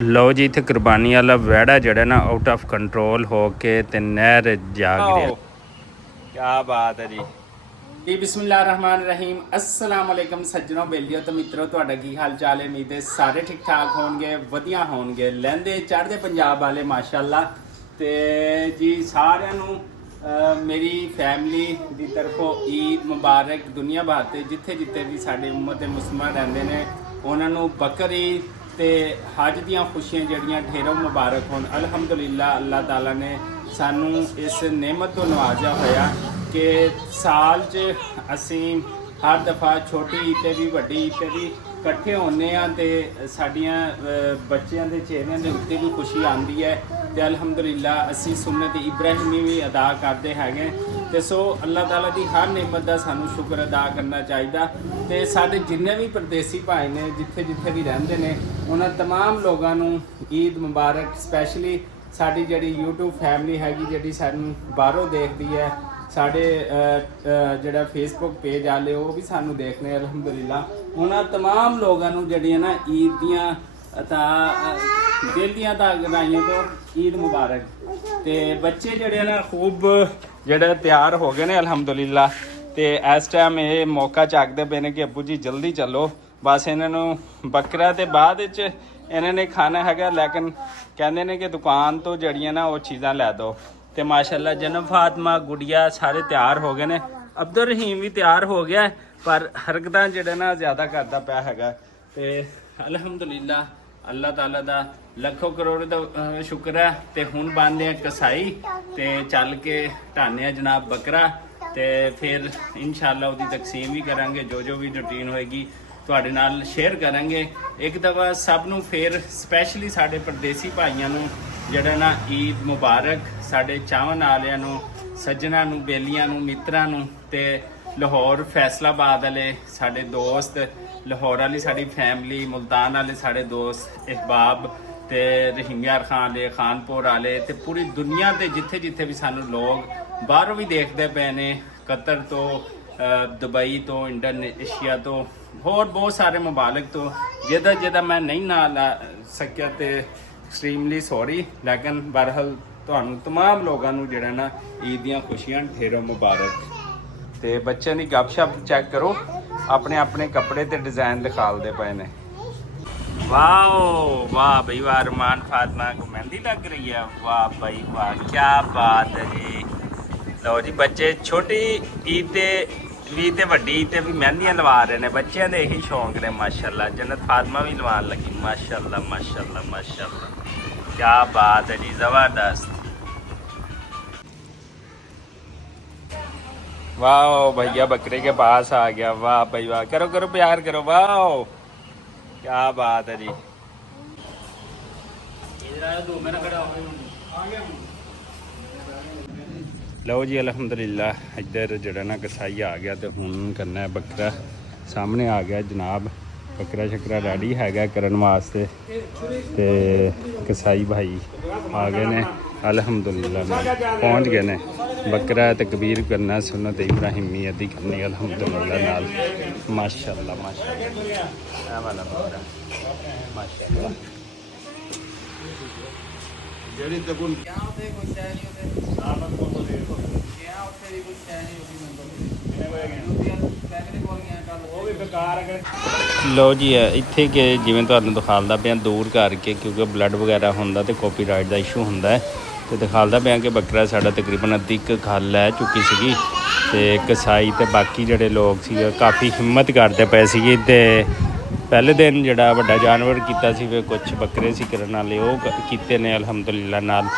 ਲਓ ਜੀ, ਇੱਥੇ ਕੁਰਬਾਨੀ ਵਾਲਾ ਵਿਹੜਾ ਜਿਹੜਾ ਨਾ ਆਊਟ ਆਫ ਕੰਟਰੋਲ ਹੋ ਕੇ ਤੇ ਨਹਿਰ ਜਾ ਗਿਰਿਆ। ਕੀ ਬਾਤ ਹੈ ਜੀ। ਜੀ ਬਿਸਮਿਲ੍ਲਾਹ ਰਹਿਮਾਨ ਰਹੀਮ। अस्सलाम वालेकुम सज्जनों बेलियो तो मित्रों, ਤੁਹਾਡਾ ਕੀ ਹਾਲ ਚਾਲ ਹੈ? ਉਮੀਦ ਹੈ ਸਾਰੇ ਠੀਕ ਠਾਕ ਹੋਣਗੇ, ਵਧੀਆ ਹੋਣਗੇ, ਲਹਿੰਦੇ ਚੜ੍ਹਦੇ ਪੰਜਾਬ ਵਾਲੇ ਮਾਸ਼ਾਅੱਲਾ। ਤੇ ਜੀ ਸਾਰਿਆਂ ਨੂੰ ਮੇਰੀ ਫੈਮਿਲੀ ਦੀ ਤਰਫੋਂ ਈਦ ਮੁਬਾਰਕ। ਦੁਨੀਆ ਭਰ ਤੇ ਜਿੱਥੇ ਜਿੱਥੇ ਵੀ ਸਾਡੇ ਉਮਤ ਦੇ ਮੁਸਲਮਾਨ ਰਹਿੰਦੇ ਨੇ ਉਹਨਾਂ ਨੂੰ ਬਕਰੀ ਤੇ ਹਜ ਦੀਆਂ ਖੁਸ਼ੀਆਂ ਜਿਹੜੀਆਂ ਢੇਰੋਂ ਮੁਬਾਰਕ ਹੋਣ। ਅਲਹਮਦੁਲਿਲਾ, ਅੱਲਾਹ ਤਾਲਾ ਨੇ ਸਾਨੂੰ ਇਸ ਨਿਮਤ ਤੋਂ ਨਵਾਜ਼ਿਆ ਹੋਇਆ ਕਿ ਸਾਲ 'ਚ ਅਸੀਂ ਹਰ ਦਫਾ ਛੋਟੀ ਈਦ 'ਤੇ ਵੀ ਵੱਡੀ ਈਦ 'ਤੇ ਵੀ ਇਕੱਠੇ ਹੁੰਦੇ ਹਾਂ ਤੇ ਸਾਡੀਆਂ ਬੱਚਿਆਂ ਦੇ ਚਿਹਰਿਆਂ ਦੇ ਉੱਤੇ ਵੀ ਖੁਸ਼ੀ ਆਉਂਦੀ ਹੈ ਤੇ ਅਲਹਮਦੁਲਿਲਾ ਅਸੀਂ ਸੁਨਨਤ ਇਬਰਾਹੀਮੀ ਵੀ ਅਦਾ ਕਰਦੇ ਹੈਗੇ। ਤੇ ਸੋ ਅੱਲਾਹ ਤਾਲਾ ਦੀ ਹਰ ਨਿਮਤ ਦਾ ਸਾਨੂੰ ਸ਼ੁਕਰ ਅਦਾ ਕਰਨਾ ਚਾਹੀਦਾ। ਤੇ ਸਾਡੇ ਜਿੰਨੇ ਵੀ ਪਰਦੇਸੀ ਭਾਈ ਨੇ ਜਿੱਥੇ ਜਿੱਥੇ ਵੀ ਰਹਿੰਦੇ ਨੇ ਉਹਨਾਂ ਤਮਾਮ ਲੋਕਾਂ ਨੂੰ ਈਦ ਮੁਬਾਰਕ। ਸਪੈਸ਼ਲੀ ਸਾਡੀ ਜਿਹੜੀ YouTube ਫੈਮਿਲੀ ਹੈਗੀ ਜਿਹੜੀ ਸਾਨੂੰ ਬਾਹਰੋਂ ਦੇਖਦੀ ਹੈ, ਸਾਡੇ ਜਿਹੜਾ ਫੇਸਬੁੱਕ ਪੇਜ ਵਾਲੇ ਉਹ ਵੀ ਸਾਨੂੰ ਦੇਖਦੇ ਅਲਹਮਦੁਲਿਲਾ। ਉਹਨਾਂ ਤਮਾਮ ਲੋਕਾਂ ਨੂੰ ਜਿਹੜੀਆਂ ਨਾ ਈਦ ਦੀਆਂ ਤਾਂ ਦਿਲ ਦੀਆਂ ਤਾਂ ਗਰਾਈਆਂ ਤੋਂ ਈਦ ਮੁਬਾਰਕ। ਤੇ ਬੱਚੇ ਜਿਹੜੇ ਨਾ ਖੂਬ ਜਿਹੜੇ ਤਿਆਰ ਹੋ ਗਏ ਨੇ ਅਲਹਮਦੁਲਿਲਾ। ਤੇ ਇਸ ਟਾਈਮ ਇਹ ਮੌਕਾ ਚੱਕਦੇ ਪਏ ਨੇ ਕਿ ਅੱਬੂ ਜੀ ਜਲਦੀ ਚੱਲੋ, ਬਸ ਇਹਨਾਂ ਨੂੰ ਬੱਕਰਾ ਤੇ ਬਾਅਦ ਵਿੱਚ ਇਹਨਾਂ ਨੇ ਖਾਣਾ ਹੈਗਾ, ਲੇਕਿਨ ਕਹਿੰਦੇ ਨੇ ਕਿ ਦੁਕਾਨ ਤੋਂ ਜਿਹੜੀਆਂ ਨਾ ਉਹ ਚੀਜ਼ਾਂ ਲੈ ਦਿਓ। ਤੇ ਮਾਸ਼ਾਅੱਲਾ ਜਨਮ ਫਾਤਮਾ ਗੁੜੀਆ ਸਾਰੇ ਤਿਆਰ ਹੋ ਗਏ ਨੇ, ਅਬਦੁਲ ਰਹੀਮ ਵੀ ਤਿਆਰ ਹੋ ਗਿਆ, ਪਰ ਹਰਕਤਾਂ ਜਿਹੜਾ ਨਾ ਜ਼ਿਆਦਾ ਕਰਦਾ ਪਿਆ ਹੈਗਾ। ਤੇ ਅਲਹਮਦੁਲਿਲਾ ਅੱਲਾਹ ਤਾਲਾ ਦਾ ਲੱਖੋਂ ਕਰੋੜ ਦਾ ਸ਼ੁਕਰ ਹੈ। ਤੇ ਹੁਣ ਬਣਦੇ ਆ ਕਸਾਈ ਤੇ ਚੱਲ ਕੇ ਢਾਨੇ ਆ ਜਨਾਬ ਬੱਕਰਾ ਤੇ ਫਿਰ ਇਨਸ਼ਾਅੱਲਾ ਉਹਦੀ ਤਕਸੀਮ ਵੀ ਕਰਾਂਗੇ। ਜੋ ਵੀ ਰੂਟੀਨ ਹੋਏਗੀ ਤੁਹਾਡੇ ਨਾਲ ਸ਼ੇਅਰ ਕਰਾਂਗੇ। ਇੱਕ ਦਫਾ ਸਭ ਨੂੰ ਫਿਰ ਸਪੈਸ਼ਲੀ ਸਾਡੇ ਪਰਦੇਸੀ ਭਾਈਆਂ ਨੂੰ ਜਿਹੜਾ ਨਾ ਈਦ ਮੁਬਾਰਕ। ਸਾਡੇ ਚਾਹਣ ਵਾਲਿਆਂ ਨੂੰ, ਸੱਜਣਾ ਨੂੰ, ਬੇਲੀਆਂ ਨੂੰ, ਮਿੱਤਰਾਂ ਨੂੰ ਤੇ ਲਾਹੌਰ ਫੈਸਲਾਬਾਦ ਵਾਲੇ ਸਾਡੇ ਦੋਸਤ, ਲਾਹੌਰ ਵਾਲੀ ਸਾਡੀ ਫੈਮਿਲੀ, ਮੁਲਤਾਨ ਵਾਲੇ ਸਾਡੇ ਦੋਸਤ ਇਕਬਾਬ ਤੇ ਰਹੀਮ ਯਾਰ ਖਾਨ ਵਾਲੇ, ਖਾਨਪੁਰ ਵਾਲੇ ਤੇ ਪੂਰੀ ਦੁਨੀਆ ਤੇ ਜਿੱਥੇ ਜਿੱਥੇ ਵੀ ਸਾਨੂੰ ਲੋਕ ਬਾਹਰੋਂ ਵੀ ਦੇਖਦੇ ਪਏ ਨੇ, ਕਤਰ ਤੋਂ, ਦੁਬਈ ਤੋਂ, ਇੰਡੋਨੇਸ਼ੀਆ ਤੋਂ, ਹੋਰ ਬਹੁਤ ਸਾਰੇ ਮੁਬਾਰਕ ਤੋਂ। ਜਿਹਦਾ ਮੈਂ ਨਹੀਂ ਨਾ ਲਾ ਸਕਿਆ ਤੇ ਐਕਸਟ੍ਰੀਮਲੀ ਸੌਰੀ, ਲੇਕਿਨ ਬਹਰਹਾਲ ਤੁਹਾਨੂੰ ਤਮਾਮ ਲੋਕਾਂ ਨੂੰ ਜਿਹੜਾ ਨਾ ਈਦ ਦੀਆਂ ਖੁਸ਼ੀਆਂ ਢੇਰੋਂ ਮੁਬਾਰਕ। ਤੇ ਬੱਚਿਆਂ ਦੀ ਗੱਪਸ਼ਪ ਚੈੱਕ ਕਰੋ, ਆਪਣੇ ਆਪਣੇ ਕੱਪੜੇ ਤੇ ਡਿਜ਼ਾਈਨ ਦਿਖਾਲਦੇ ਪਏ ਨੇ। ਵਾਓ ਵਾਹ ਬਈ ਵਾਹ, ਅਰਮਾਨ ਫਾਤਮਾ को मेहंदी लग रही है, वाह भाई वाह, क्या बात है जी। लो जी बच्चे छोटी ईद ते ਵੀ ਤੇ ਵੱਡੀ ਤੇ ਵੀ ਮਹਿੰਦੀਆਂ ਲਵਾ ਰਹੇ ਨੇ, ਬੱਚਿਆਂ ਦੇ ਇਹੀ ਸ਼ੌਂਕ ਨੇ ਮਾਸ਼ਾਅੱਲਾ। ਜਨਤ ਫਾਤਮਾ ਵੀ ਲਵਾਉਣ ਲੱਗੀ ਮਾਸ਼ਾਅੱਲਾ ਮਾਸ਼ਾਅੱਲਾ ਮਾਸ਼ਾਅੱਲਾ, ਕੀ ਬਾਤ ਹੈ ਜੀ, ਜ਼ਬਰਦस्त। वाह भैया बकरे के पास आ गया, वाह भाई वाह, करो करो प्यार करो, वाह क्या बात है जी। ਲਓ ਜੀ ਅਲਹਮਦੁਲਿਲਾ ਇੱਧਰ ਜਿਹੜਾ ਨਾ ਕਸਾਈ ਆ ਗਿਆ ਤੇ ਹੁਣ ਕਰਨਾ ਹੈ ਬੱਕਰਾ। ਸਾਹਮਣੇ ਆ ਗਿਆ ਜਨਾਬ, ਬੱਕਰਾ ਸ਼ੱਕਰਾ ਰੈਡੀ ਹੈਗਾ ਕਰਨ ਵਾਸਤੇ ਤੇ ਕਸਾਈ ਭਾਈ ਆ ਗਏ ਨੇ ਅਲਹਮਦੁਲਿਲਾ, ਪਹੁੰਚ ਗਏ ਨੇ। ਬੱਕਰਾ ਤਕਬੀਰ ਕਰਨਾ, ਸੁਨਨਤ ਇਬਰਾਹੀਮੀ ਅਦੀ ਕਰਨੀ ਅਲਹਮਦੁਲਿਲਾ ਨਾਲ। ਮਾਸ਼ਾਅੱਲਾ ਮਾਸ਼ਾਅੱਲਾ, ਇਹ ਵਾਲਾ ਬੱਕਰਾ ਮਾਸ਼ਾਅੱਲਾ। ਜਿਹੜੀ ਤੇ ਕੋਈ ਉੱਥੇ ਕੋਈ ਸ਼ੈ ਨਹੀਂ, ਉੱਥੇ ਸਾਬਤ ਕੋਲ ਦੇ ਗਿਆ, ਉੱਥੇ ਦੀ ਕੋਈ ਸ਼ੈ ਨਹੀਂ ਹੋਗੀ ਮੈਨੂੰ ਕਿਨੇ ਹੋਇਆ ਗਿਆ ਕੈਮਰੇ ਕੋਲ ਗਿਆ ਕੱਲ, ਉਹ ਵੀ ਬੇਕਾਰ ਹੈ। ਲਓ ਜੀ ਇੱਥੇ ਕਿ ਜਿਵੇਂ ਤੁਹਾਨੂੰ ਦਿਖਾਉਂਦਾ ਪਿਆ ਦੂਰ ਕਰਕੇ, ਕਿਉਂਕਿ ਬਲੱਡ ਵਗੈਰਾ ਹੁੰਦਾ ਤੇ ਕਾਪੀਰਾਈਟ ਦਾ ਇਸ਼ੂ ਹੁੰਦਾ ਹੈ, ਤੇ ਦਿਖਾਉਂਦਾ ਪਿਆ ਕਿ ਬੱਕਰਾ ਸਾਡਾ ਤਕਰੀਬਨ ਅੱਧੀ ਕੁ ਖੱਲ ਲੈ ਚੁੱਕੀ ਸੀਗੀ। ਤੇ ਕਸਾਈ ਤੇ ਬਾਕੀ ਜਿਹੜੇ ਲੋਕ ਸੀਗੇ ਕਾਫੀ ਹਿੰਮਤ ਕਰਦੇ ਪਏ ਸੀਗੇ। ਤੇ ਪਹਿਲੇ ਦਿਨ ਜਿਹੜਾ ਵੱਡਾ ਜਾਨਵਰ ਕੀਤਾ ਸੀ ਫਿਰ ਕੁਝ ਬੱਕਰੇ ਸੀ ਕਰਨ ਵਾਲੇ, ਉਹ ਕੀਤੇ ਨੇ ਅਲਹਮਦੁਲਿਲਾ ਨਾਲ।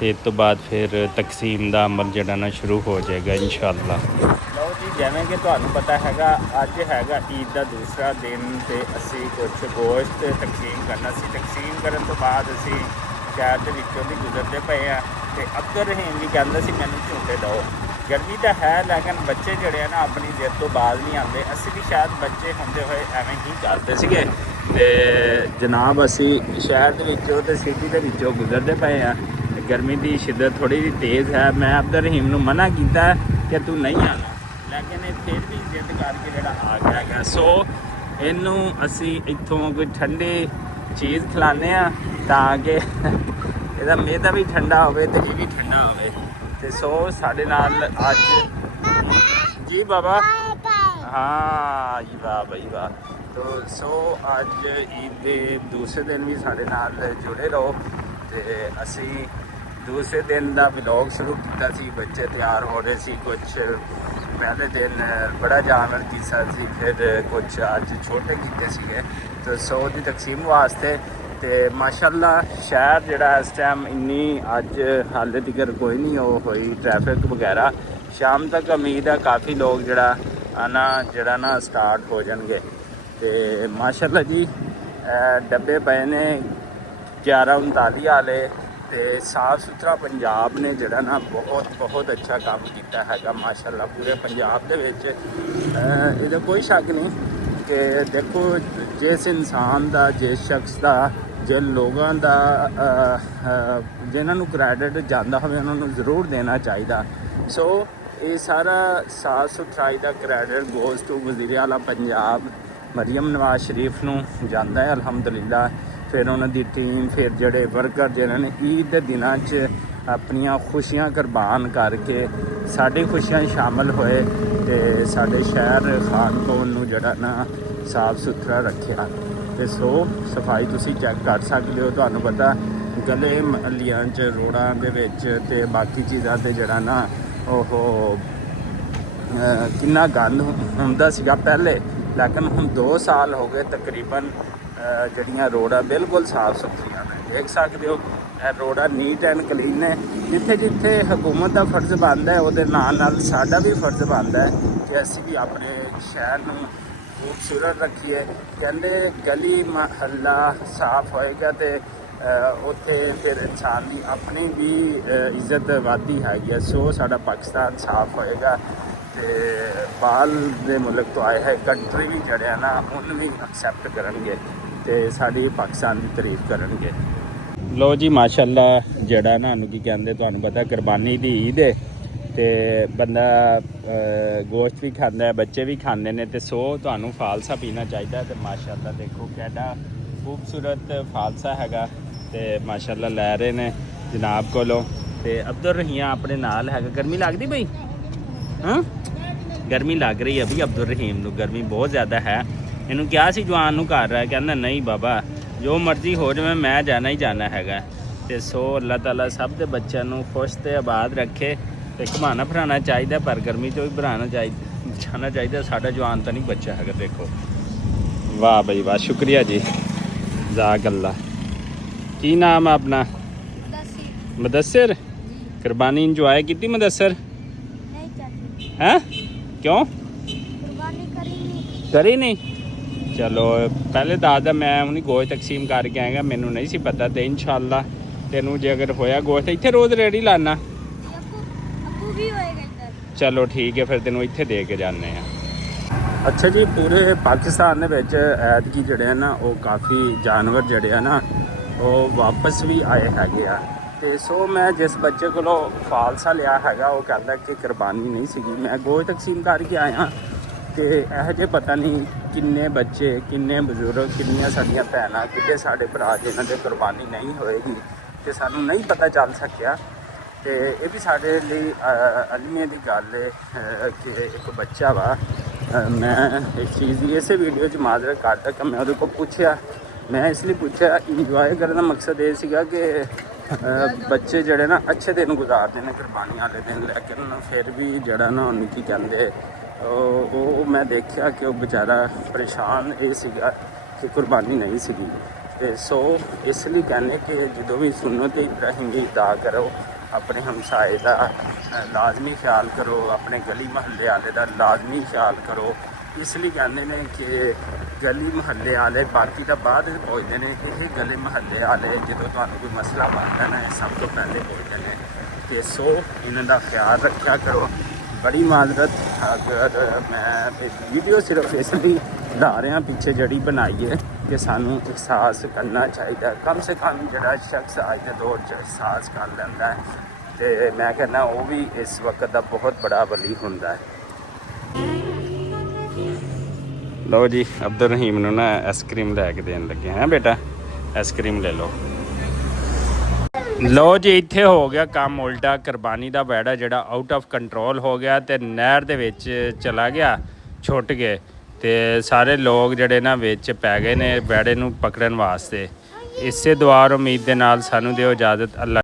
ਤੇ ਇਸ ਤੋਂ ਬਾਅਦ ਫਿਰ ਤਕਸੀਮ ਦਾ ਅਮਲ ਜਿਹੜਾ ਨਾ ਸ਼ੁਰੂ ਹੋ ਜਾਏਗਾ ਇਨਸ਼ਾਅੱਲਾ। ਲਓ ਜੀ ਜਿਵੇਂ ਕਿ ਤੁਹਾਨੂੰ ਪਤਾ ਹੈਗਾ ਅੱਜ ਹੈਗਾ ਈਦ ਦਾ ਦੂਸਰਾ ਦਿਨ ਤੇ ਅਸੀਂ ਕੁਝ ਗੋਸ਼ਤ ਤਕਸੀਮ ਕਰਨਾ ਸੀ। ਤਕਸੀਮ ਕਰਨ ਤੋਂ ਬਾਅਦ ਅਸੀਂ ਸ਼ਹਿਰ ਦੇ ਵਿੱਚੋਂ ਦੀ ਗੁਜ਼ਰਦੇ ਪਏ ਆ ਤੇ ਅਬਦੁਲ ਰਹੀਮ ਵੀ ਕਹਿੰਦਾ ਸੀ ਮੈਨੂੰ ਝੂਟੇ ਦਿਓ। ਗਰਮੀ ਤਾਂ ਹੈ ਲੇਕਿਨ ਬੱਚੇ ਜਿਹੜੇ ਆ ਨਾ ਆਪਣੀ ਜਿੱਦ ਤੋਂ ਬਾਜ਼ ਨਹੀਂ ਆਉਂਦੇ। ਅਸੀਂ ਵੀ ਸ਼ਾਇਦ ਬੱਚੇ ਹੁੰਦੇ ਹੋਏ ਐਵੇਂ ਹੀ ਕਰਦੇ ਸੀਗੇ। ਤੇ ਜਨਾਬ ਅਸੀਂ ਸ਼ਹਿਰ ਦੇ ਵਿੱਚੋਂ ਤੇ ਸਿਟੀ ਦੇ ਵਿੱਚੋਂ ਗੁਜ਼ਰਦੇ ਪਏ ਆ। ਗਰਮੀ ਦੀ ਸ਼ਿੱਦਤ ਥੋੜ੍ਹੀ ਜਿਹੀ ਤੇਜ਼ ਹੈ। ਮੈਂ ਅਬਦੁਲ ਰਹੀਮ ਨੂੰ ਮਨਾ ਕੀਤਾ ਕਿ ਤੂੰ ਨਹੀਂ ਆਉਣਾ, ਲੇਕਿਨ ਇਹ ਫਿਰ ਵੀ ਜਿੱਦ ਕਰਕੇ ਜਿਹੜਾ ਆ ਗਿਆ ਹੈਗਾ। ਸੋ ਇਹਨੂੰ ਅਸੀਂ ਇੱਥੋਂ ਕੋਈ ਠੰਡੇ ਚੀਜ਼ ਖਿਲਾਉਂਦੇ ਆ ਤਾਂ ਕਿ ਇਹਦਾ ਮਿਹਦਾ ਵੀ ਠੰਡਾ ਹੋਵੇ ਤੇ ਇਹ ਵੀ ਠੰਡਾ ਹੋਵੇ। ਤੇ ਸੋ ਸਾਡੇ ਨਾਲ ਅੱਜ ਜੀ ਬਾਬਾ हाँ जी वाह भाई वाह। तो सो अज ईद के दूसरे दिन भी साढ़े नाल जुड़े रहो। तो असी दूसरे दिन का व्लॉग शुरू किया सी, बच्चे तैयार हो रहे सी, कुछ पहले दिन बड़ा जानवर किया सी, फिर कुछ अज छोटे किए सीगे। तो सो की तकसीम वास्ते तो माशाअल्लाह शहर जिहड़ा इस टाइम इन्नी अज हाले तक कोई नहीं हो हुई ट्रैफिक वगैरह। शाम तक उम्मीद है काफ़ी लोग जिहड़ा आना जड़ा ना स्टार्ट हो जाएंगे। तो माशाअल्लाह जी डब्बे पे ने 11:39 वाले। तो साफ सुथरा पंजाब ने जड़ा ना बहुत अच्छा काम किया है माशाअल्लाह पूरे पंजाब दे विच। इहदा कोई शक नहीं कि देखो जिस इंसान का जिस शख्स का जिन लोगों का जिन्होंने क्रेडिट जाता हो उन्होंने ज़रूर देना चाहिए। सो ये सारा साफ सुथराई का क्रेडिट गोज़ टू वज़ीर आला पंजाब मरियम नवाज शरीफ नूं जाता है अल्हम्दुलिल्लाह। फिर उन्होंने टीम, फिर जोड़े वर्कर जिन्होंने ईद के दिनों अपनियां खुशियां कुर्बान करके साड़ी खुशियां शामिल होए तो साढ़े शहर खानकोन नूं जड़ा ना साफ सुथरा रखा। तो सो सफाई तुसी चेक कर सकते हो। तुहानूं पता गले महल्लियां च रोडां दे विच ते बाकी चीज़ां ते जड़ा ना ओह कितना गंद हुंदा सीगा पहले, लेकिन हुण 2 साल हो गए तकरीबन जड़ियाँ रोडां बिल्कुल साफ सुथरियां ने। देख सकते हो रोडां नीट एंड क्लीन ने। जिथे जिथे हुकूमत का फर्ज बनता है उहदे नाल साडा भी फर्ज बनता है कि असीं भी अपने शहर नूं खूबसूरत रखिए। कहते गली महल्ला साफ होएगा तो उत्थे फिर इंसान की अपनी भी इज्जत वादी हैगी। सो साडा पाकिस्तान साफ होएगा तो बाल दे मुल्क तो आए है कंट्री भी जड़े ना उन्हें भी एक्सैप्ट करनगे तो साड़ी पाकिस्तान की तारीफ करनगे। लो जी माशाअल्लाह जड़ा ना की कहते तुहानूं पता कुर्बानी दी ईद है तो बंदा गोश्त भी खाता है, बच्चे भी खाते हैं। तो सो तुहानूं फालसा पीना चाहिए। तो माशाअल्लाह देखो कैडा खूबसूरत फालसा हैगा तो माशाअल्लाह लै रहे ने जनाब कोलों। तो अब्दुल रहीम अपने नाल हैगा। गर्मी लगती बई? हाँ गर्मी लग रही है अभी अब्दुल रहीम नूं, गर्मी बहुत ज़्यादा है। इन्हूं क्या सी जवान नूं कर रहा है, कहना नहीं बाबा जो मर्जी हो जाए मैं जाना ही जाना हैगा। तो सो अल्लाह ताला सब दे बच्चों नूं खुश ते आबाद रखे। तो घुमाना फिराना चाहिए पर गर्मी तो भी भराना चाहिए जाना चाहिए। साडा जवान तो नहीं बच्चा हैगा। देखो वाह बई वाह, शुक्रिया जी जाक अल्लाह। की नाम है अपना? मुदस्सिर। कुर्बानी इंजॉय की मुदस्सिर? हैं क्यों करी नहीं? चलो पहले दादा मैं उन्हें गोश्त तकसीम करके आएगा, मैनू नहीं सी पता। तो इंशाअल्लाह तेनू जे अगर होया गोश्त इत्थे रोज़ रेड़ी लाना। चलो ठीक है फिर तेनों इत्थे दे के जाने हैं। अच्छा जी पूरे पाकिस्तान दे विच ऐतकी जड़े ना वो काफ़ी जानवर जड़े है ना वो वापस भी आए हैगे आ। तो सो मैं जिस बच्चे को फालसा लिया हैगा वो कहता कि कुर्बानी नहीं सीगी, मैं गोश्त तकसीम करके आया। तो यह जे पता नहीं किन्ने बच्चे किन्ने बजुर्ग किन्नियां साडियां भैनां किन्ने साडे भरा जिन्हां दे कुर्बानी नहीं होएगी तो सानू नहीं पता चल सकिया। तो ये भी साढ़े लिए अलमिया की गल है कि एक बच्चा वा मैं एक चीज़ की इस वीडियो च माजरत करता कि मैं वो पूछा, मैं इसलिए पूछा इंजॉय करने का मकसद ये सीगा कि बच्चे जड़े ना अच्छे दिन गुजारते हैं कुर्बानी वाले दिन, लेकिन फिर भी जड़ा ना उनकी कहते वो मैं देखा कि वो बेचारा परेशान ये सीगा कि कुर्बानी नहीं सीगी। तो सो इसलिए कहने कि जो भी सुन्नत इब्राहिम की अदा करो, अपने हमसाए का लाजमी ख्याल करो, अपने गली महल्ले वाले का लाजमी ख्याल करो। इसलिए कहते हैं कि गली महल्ले वाले बाकी का बाद पहुँचते हैं, ये गली महल्ले वाले जो कोई मसला बनता है सब तो पहले पहुँचते हैं। तो सो इन्हों ख्याल रखा करो। बड़ी माजरत अगर मैं वीडियो सिर्फ इसलिए ला रहा पीछे जड़ी बनाई है कि सानू एहसास करना चाहिए, कम से कम जड़ा शख्स अज के दौर च एहसास कर लेंदा है तो मैं कहना वो भी इस वक्त का बहुत बड़ा वली हुंदा है। लो जी अब्दुल रहीम नूं ना आइसक्रीम लैके देन लगे हैं बेटा, ਆਈਸਕ੍ਰੀਮ ਲੈ ਲਓ। ਲਓ ਜੀ ਇੱਥੇ ਹੋ ਗਿਆ ਕੰਮ ਉਲਟਾ। ਕੁਰਬਾਨੀ ਦਾ ਵੈੜਾ ਜਿਹੜਾ ਆਊਟ ਆਫ ਕੰਟਰੋਲ ਹੋ ਗਿਆ ਤੇ ਨਹਿਰ ਦੇ ਵਿੱਚ ਚਲਾ ਗਿਆ, ਛੁੱਟ ਗਏ ਤੇ ਸਾਰੇ ਲੋਕ ਜਿਹੜੇ ਨਾ ਵਿੱਚ ਪੈ ਗਏ ਨੇ ਵੈੜੇ ਨੂੰ ਪਕੜਨ ਵਾਸਤੇ। ਇਸੇ ਦੁਆ ਉਮੀਦ ਦੇ ਨਾਲ ਸਾਨੂੰ ਦਿਓ ਇਜਾਜ਼ਤ। ਅੱਲਾ